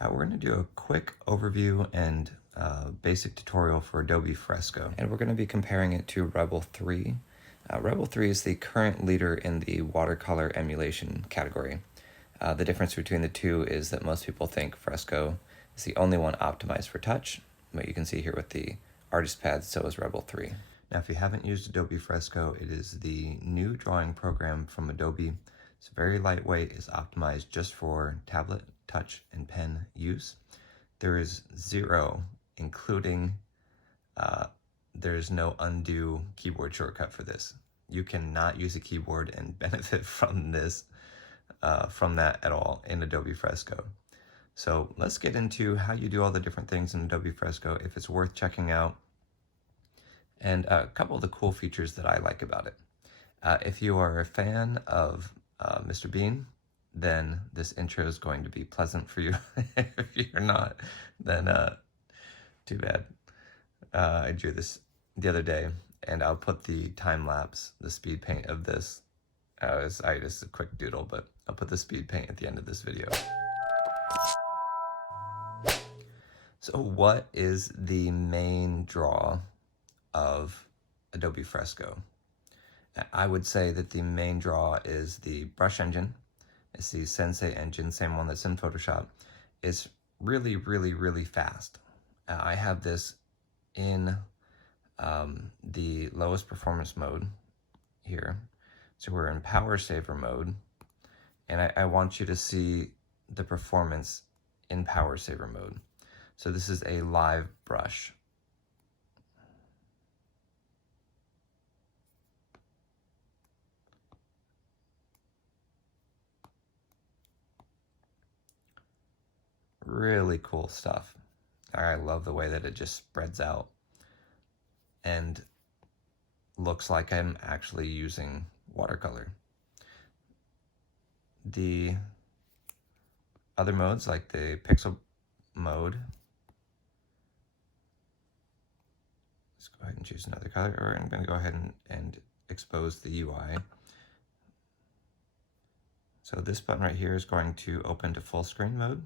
We're going to do a quick overview and basic tutorial for Adobe Fresco. And we're going to be comparing it to Rebelle 3. Rebelle 3 is the current leader in the watercolor emulation category. The difference between the two is that most people think Fresco is the only one optimized for touch, but you can see here with the artist pad, so is Rebelle 3. Now, if you haven't used Adobe Fresco, it is the new drawing program from Adobe. It's very lightweight, it's optimized just for tablet, touch, and pen use. There is zero, including there's no undo keyboard shortcut for this. You cannot use a keyboard and benefit from this, from that at all in Adobe Fresco. So let's get into how you do all the different things in Adobe Fresco, if it's worth checking out, and a couple of the cool features that I like about it. If you are a fan of Mr. Bean, then this intro is going to be pleasant for you. If you're not, then too bad. I drew this the other day, and I'll put the time lapse, the speed paint of this. It's just a quick doodle, but I'll put the speed paint at the end of this video. So what is the main draw of Adobe Fresco? I would say that the main draw is the brush engine. It's the Sensei engine, same one that's in Photoshop. It's really, really, really fast. I have this in the lowest performance mode here. So we're in power saver mode, and I want you to see the performance in power saver mode. So this is a live brush. Really cool stuff. I love the way that it just spreads out and looks like I'm actually using watercolor. The other modes, like the pixel mode, let's go ahead and choose another color, or I'm going to go ahead and expose the UI. So this button right here is going to open to full screen mode.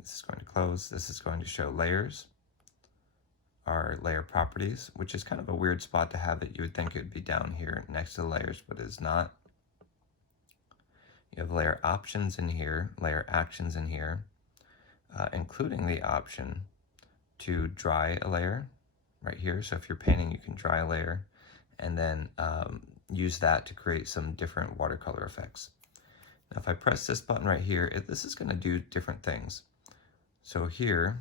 This is going to close. This is going to show layers, our layer properties, which is kind of a weird spot to have it. You would think it would be down here next to the layers, but it is not. You have layer options in here, layer actions in here, including the option to dry a layer right here. So if you're painting, you can dry a layer and then use that to create some different watercolor effects. Now, if I press this button right here, this is going to do different things. So here,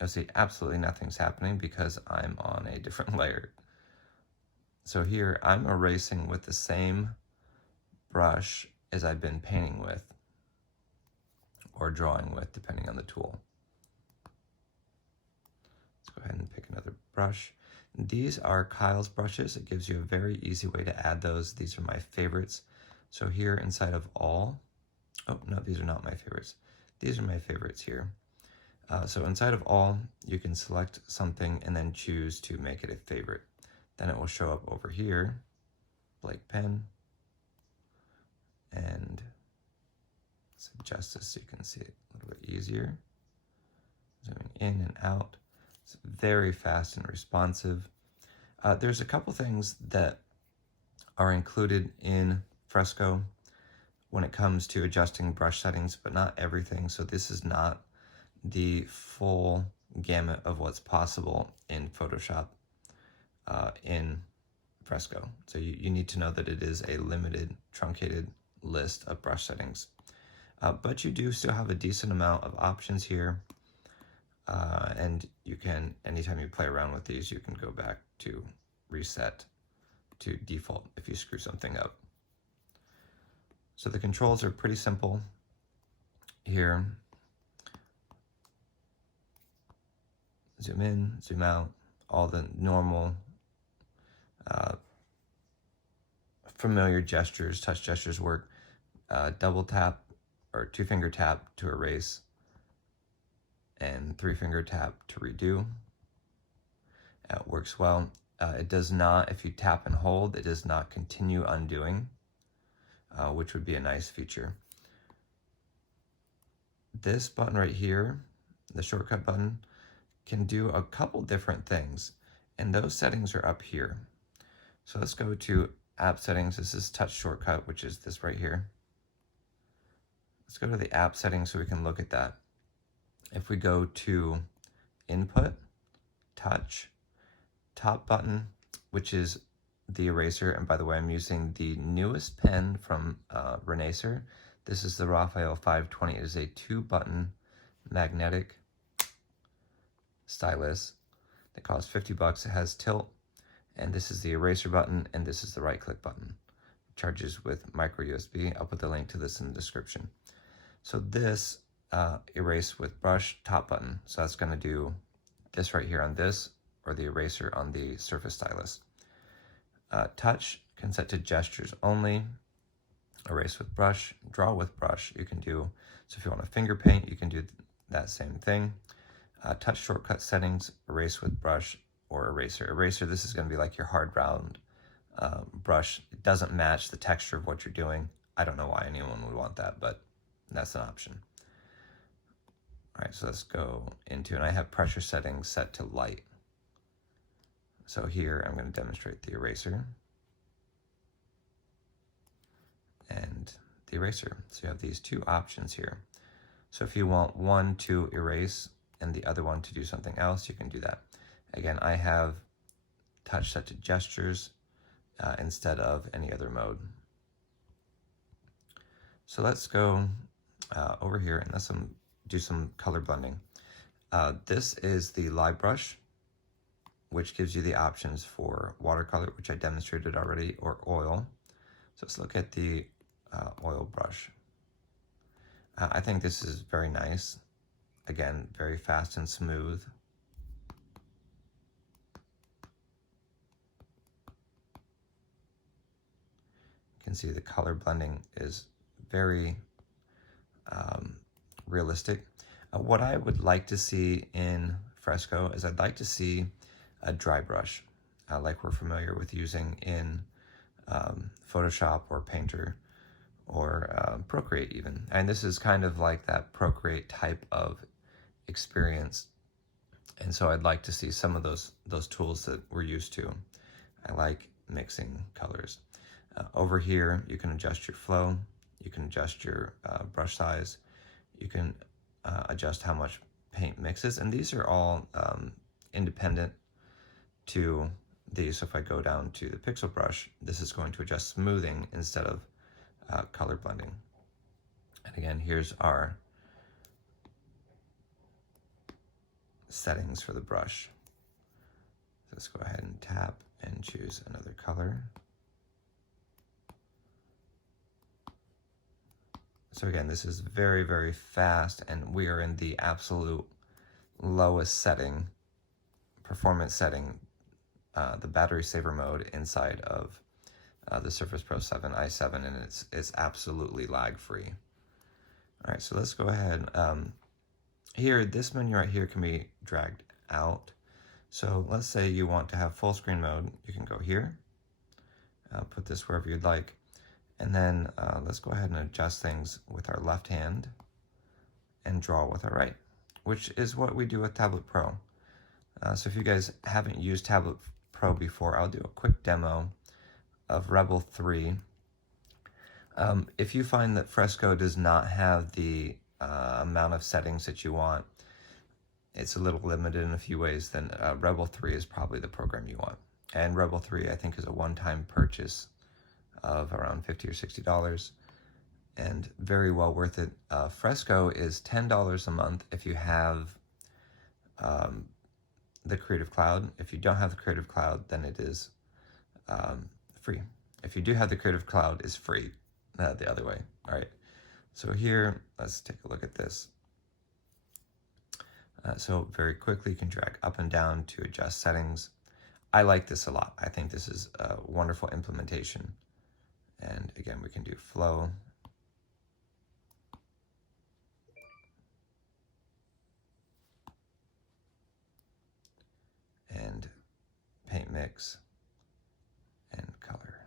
you'll see absolutely nothing's happening because I'm on a different layer. So here, I'm erasing with the same brush as I've been painting with or drawing with, depending on the tool. Let's go ahead and pick another brush. These are Kyle's brushes. It gives you a very easy way to add those. These are my favorites. So here inside of all, oh no, these are not my favorites. These are my favorites here. So inside of all, you can select something and then choose to make it a favorite. Then it will show up over here, Blake pen, and let's adjust this so you can see it a little bit easier. Zooming in and out. It's very fast and responsive. There's a couple things that are included in Fresco when it comes to adjusting brush settings, but not everything. So this is not the full gamut of what's possible in Photoshop in Fresco. So you need to know that it is a limited, truncated list of brush settings. But you do still have a decent amount of options here. And you can, anytime you play around with these, you can go back to reset to default if you screw something up. So the controls are pretty simple here. Zoom in, zoom out, all the normal familiar gestures, touch gestures work. Double tap or 2-finger tap to erase, and 3-finger tap to redo. It works well. It does not, if you tap and hold, it does not continue undoing, which would be a nice feature. this button right here, the shortcut button, can do a couple different things, and those settings are up here. So let's go to app settings. This is touch shortcut, which is this right here. Let's go to the app settings so we can look at that. If we go to input, touch, top button, which is the eraser, and by the way, I'm using the newest pen from Renacer. This is the Raphael 520. It is a 2-button magnetic stylus. It costs $50. It has tilt, and this is the eraser button, and this is the right click button. It charges with micro USB. I'll put the link to this in the description. So this erase with brush, top button. So that's going to do this right here on this, or the eraser on the Surface stylus. Touch can set to gestures only. Erase with brush, draw with brush. You can do, so if you want to finger paint, you can do that same thing. Touch shortcut settings, erase with brush or eraser. Eraser, this is going to be like your hard round brush. It doesn't match the texture of what you're doing. I don't know why anyone would want that, but that's an option. All right, so let's go into, and I have pressure settings set to light. So here I'm going to demonstrate the eraser and the eraser. So you have these two options here. So if you want one to erase and the other one to do something else, you can do that. Again, I have touch set to gestures instead of any other mode. So let's go over here and let's do some color blending. This is the live brush, which gives you the options for watercolor, which I demonstrated already, or oil. So let's look at the oil brush. I think this is very nice. Again, very fast and smooth. You can see the color blending is very realistic. What I would like to see in Fresco is I'd like to see a dry brush, like we're familiar with using in Photoshop or Painter or Procreate even. And this is kind of like that Procreate type of experience. And so I'd like to see some of those tools that we're used to. I like mixing colors. Over here, you can adjust your flow. You can adjust your brush size. You can adjust how much paint mixes. And these are all independent to these. So if I go down to the pixel brush, this is going to adjust smoothing instead of color blending. And again, here's our settings for the brush. So let's go ahead and tap and choose another color. So again, this is very, very fast, and we are in the absolute lowest setting, performance setting, the battery saver mode inside of the Surface Pro 7 i7, and it's absolutely lag-free. All right, so let's go ahead. Here, this menu right here can be dragged out. So let's say you want to have full screen mode. You can go here, put this wherever you'd like. And then let's go ahead and adjust things with our left hand and draw with our right, which is what we do with Tablet Pro. So if you guys haven't used Tablet Pro before, I'll do a quick demo of Rebelle 3. If you find that Fresco does not have the amount of settings that you want, it's a little limited in a few ways, then Rebelle 3 is probably the program you want. And Rebelle 3, I think, is a one-time purchase of around $50 or $60 and very well worth it. Fresco is $10 a month if you have the Creative Cloud. If you don't have the Creative Cloud, then it is free. If you do have the Creative Cloud, it's free the other way. All right, so here, let's take a look at this. So very quickly, you can drag up and down to adjust settings. I like this a lot. I think this is a wonderful implementation. And again, we can do flow. And paint mix and color.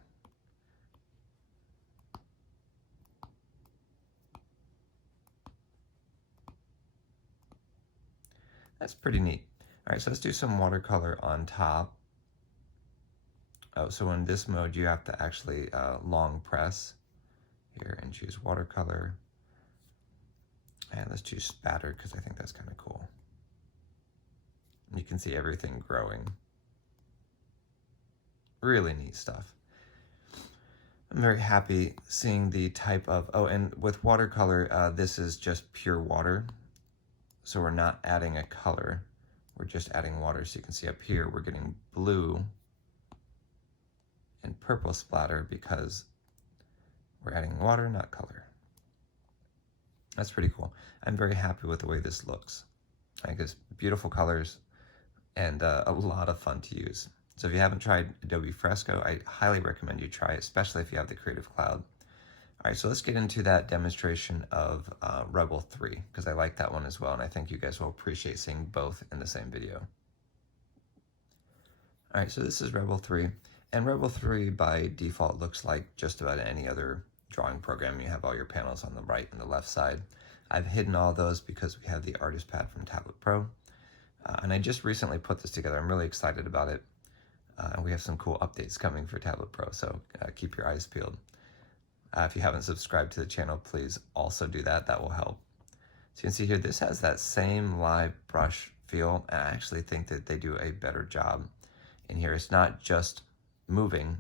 That's pretty neat. All right, so let's do some watercolor on top. Oh, so in this mode, you have to actually long press here and choose watercolor. And let's choose spatter because I think that's kind of cool. And you can see everything growing. Really neat stuff. I'm very happy seeing the type of, oh, and with watercolor, this is just pure water. So we're not adding a color, we're just adding water. So you can see up here, we're getting blue and purple splatter because we're adding water, not color. That's pretty cool. I'm very happy with the way this looks. I guess beautiful colors and a lot of fun to use. So if you haven't tried Adobe Fresco, I highly recommend you try it, especially if you have the Creative Cloud. All right, so let's get into that demonstration of Rebelle 3, because I like that one as well, and I think you guys will appreciate seeing both in the same video. All right, so this is Rebelle 3, and Rebelle 3 by default looks like just about any other drawing program. You have all your panels on the right and the left side. I've hidden all those because we have the Artist Pad from Tablet Pro, and I just recently put this together. I'm really excited about it, and we have some cool updates coming for Tablet Pro, so keep your eyes peeled. If you haven't subscribed to the channel, please also do that. That will help. So you can see here, this has that same live brush feel. And I actually think that they do a better job in here. It's not just moving.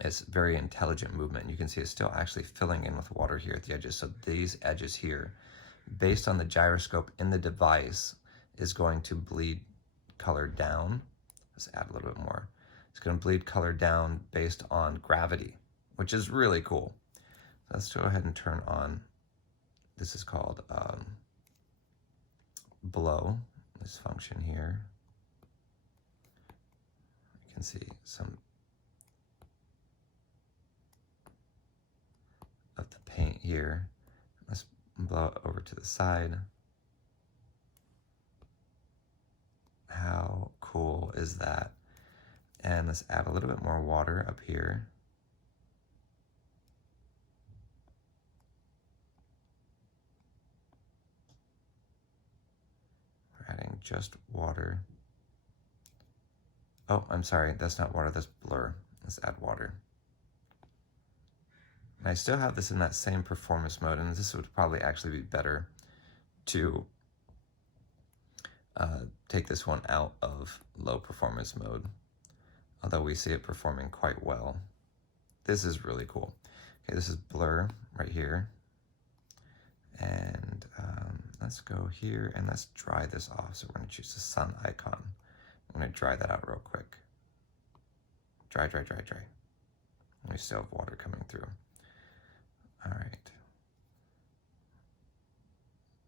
It's very intelligent movement. You can see it's still actually filling in with water here at the edges. So these edges here, based on the gyroscope in the device, is going to bleed color down. Let's add a little bit more. It's going to bleed color down based on gravity, which is really cool. Let's go ahead and turn on, this is called blow, this function here. You can see some of the paint here. Let's blow it over to the side. How cool is that? And let's add a little bit more water up here. Adding just water. Oh, I'm sorry, that's not water, that's blur. Let's add water. And I still have this in that same performance mode, and this would probably actually be better to take this one out of low performance mode, although we see it performing quite well. This is really cool. Okay, this is blur right here. And let's go here and let's dry this off. So we're gonna choose the sun icon. I'm gonna dry that out real quick. Dry, dry, dry, dry. And we still have water coming through. All right.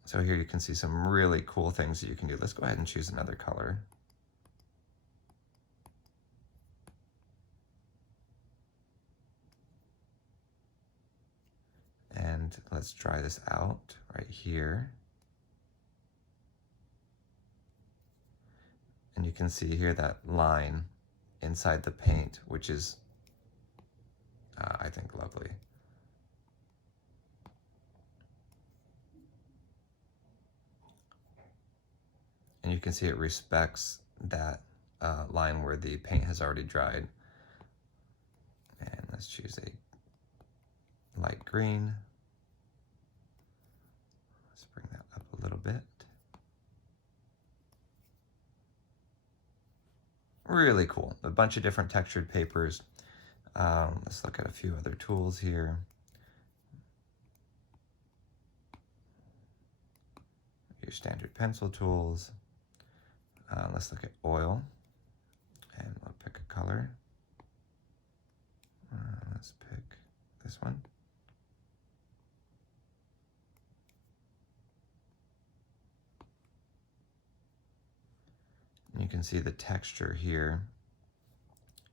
So here you can see some really cool things that you can do. Let's go ahead and choose another color. And let's dry this out right here. And you can see here that line inside the paint, which is, I think, lovely. And you can see it respects that line where the paint has already dried. And let's choose a light green. Let's bring that up a little bit. Really cool. A bunch of different textured papers. Let's look at a few other tools here. Your standard pencil tools. Let's look at oil, and we'll pick a color. Let's pick this one. And you can see the texture here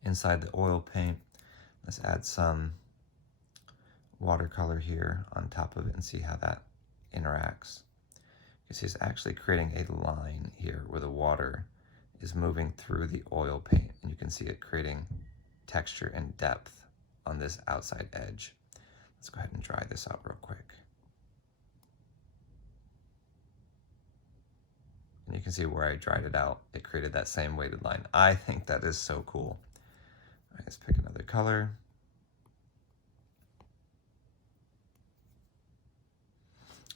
inside the oil paint. Let's add some watercolor here on top of it and see how that interacts. You see it's actually creating a line here where the water is moving through the oil paint, and you can see it creating texture and depth on this outside edge. Let's go ahead and dry this out real quick. And you can see where I dried it out, it created that same weighted line. I think that is so cool. All right, let's pick another color.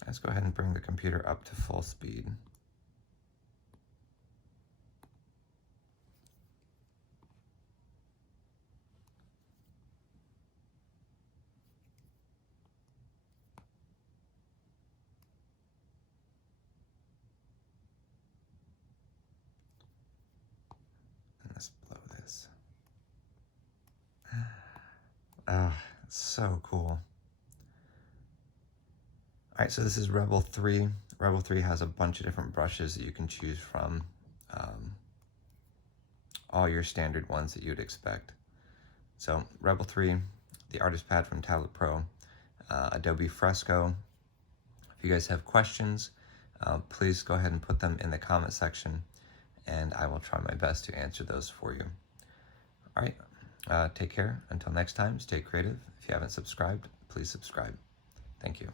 Let's go ahead and bring the computer up to full speed. And let's blow this. Ah, it's so cool. All right, so this is Rebelle 3. Rebelle 3 has a bunch of different brushes that you can choose from. All your standard ones that you'd expect. So Rebelle 3, the artist pad from Tablet Pro, Adobe Fresco. If you guys have questions, please go ahead and put them in the comment section, and I will try my best to answer those for you. All right, take care. Until next time, stay creative. If you haven't subscribed, please subscribe. Thank you.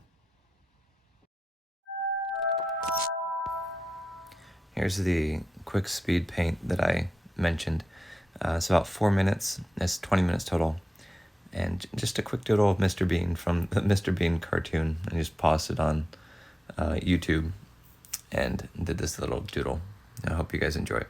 Here's the quick speed paint that I mentioned. It's about 4 minutes. It's 20 minutes total. And just a quick doodle of Mr. Bean from the Mr. Bean cartoon. I just paused it on YouTube and did this little doodle. I hope you guys enjoy it.